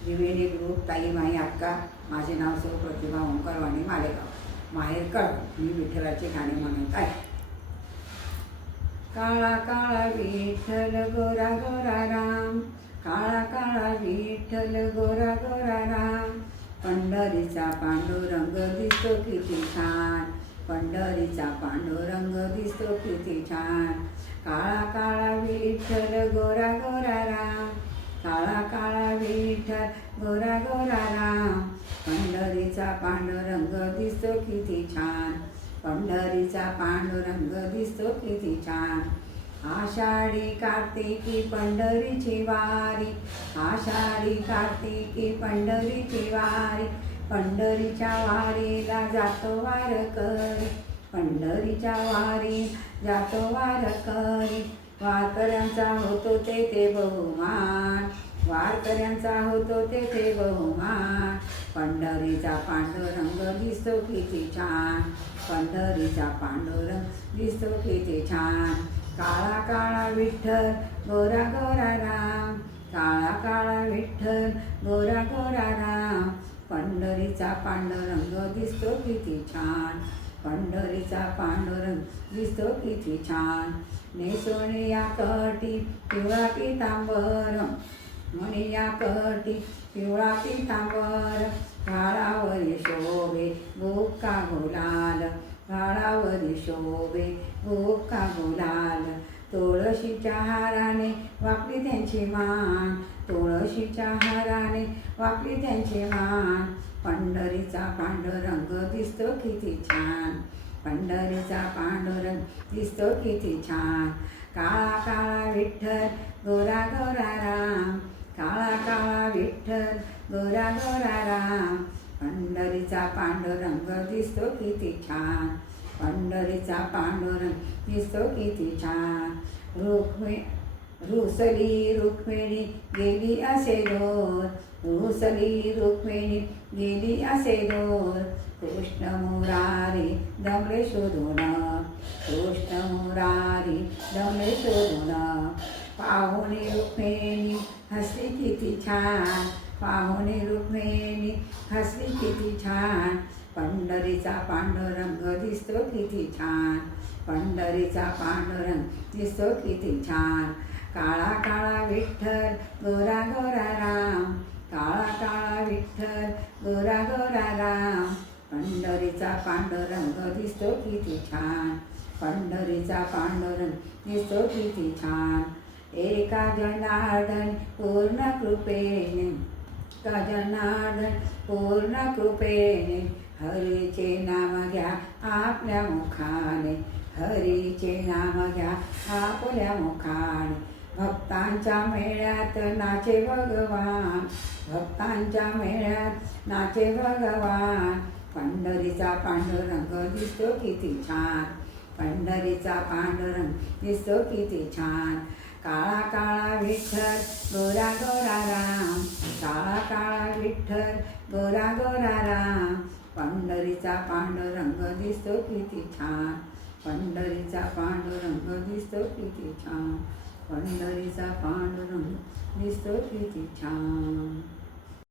त्रिवेणी group ताई माई अक्का. माझे नाव सौ प्रतिभा ओंकार वाणी मालेगाव माहेर कळ. मी विठ्ठलाचे गाणे म्हणत आहे. काळा काळा विठ्ठल गोरा गोरा राम, काळा काळा विठ्ठल गोरा गोरा राम. पंढरीचा पांडुरंग दिसतो किती छान, पंढरीचा पांडुरंग दिसतो किती छान. काळा काळा विठ्ठल गोरा गोरा राम, काळा काळा विठ्ठल गोरा गोरा राम. पंढरीचा पांडुरंग दिसतो किती छान, पंढरीचा पांडुरंग दिसतो किती छान. आषाढी कार्तिकी पंढरीची वारी, आषाढी कार्तिकी पंढरीची वारी. पंढरीच्या वारीला जातो वारकरी, पंढरीच्या वारी जातो वारकरी. वारकऱ्यांचा होतो तेथे बहुमान, वारकऱ्यांचा होतो तेथे बहुमान. पंढरीचा पांडुरंग दिसतो किती छान, पंढरीचा पांडुरंग दिसतो किती छान. काळा काळा विठ्ठल गोरा गोरा राम, काळा काळा विठ्ठल गोरा गोरा राम. पंढरीचा पांडुरंग दिसतो किती छान, पंढरीचा पांडुरंग दिसतो किती छान. नेसोनिया कटी पिवळा पितांबर, मुनिया कटी पिवळा पितांबर. घाळावरी शोभे बुक्का गुलाल, घाळावरी शोभे बुक्का गुलाल. तुळशीच्या हाराने वाकली त्यांची मान, तुळशीच्या हाराने वाकली त्यांची मान. पंढरीचा पांडुरंग दिसतो किती छान, पंढरीचा पांडुरंग दिसतो किती छान. काळा काळा विठ्ठल गोरा गोरा राम, काळा काळा विठ्ठल गोरा गोरा राम. पंढरीचा पांडुरंग दिसतो किती छान, पंढरीचा पांडुरंग दिसतो किती छान. रुसली रुक्मिणी गेली असे दूर, रुसली रुक्मिणी गेली असे दूर. कृष्ण मुरारी दमले शोधून, कृष्ण मुरारी दमले शोधून. पाहुणे रुक्मिणी हसली किती छान, पाहुणे रुक्मिणी हसली किती छान. पंढरीचा पांडुरंग दिसतो किती छान, पंढरीचा पांडुरंग दिसतो किती छान. काळा काळा विठ्ठल गोरा गोरा राम, काळा काळा विठ्ठल गोरा गोरा राम. पंढरीचा पांडुरंग दिसतो किती छान, पंढरीचा पांडुरंग दिसतो किती छान. एका जनार्दन पूर्ण कृपेने, एका जनार्दन पूर्ण कृपेने. हरीचे नाम घ्या आपल्या मुखाने, हरीचे नाम घ्या आपल्या मुखाने. भक्तांच्या मेळ्यात नाचे भगवान, भक्तांच्या मेळ्यात नाचे भगवान. पंढरीचा पांडुरंग दिसतो किती छान, पंढरीचा पांडुरंग दिसतो किती छान. काळा काळा विठ्ठल गोरा गोरा राम, काळा काळा विठ्ठल गोरा गोरा राम. पंढरीचा पांडुरंग दिसतो किती छान, पंढरीचा पांडुरंग दिसतो किती छान, पंढरीचा पांडुरंग दिसतो किती छान.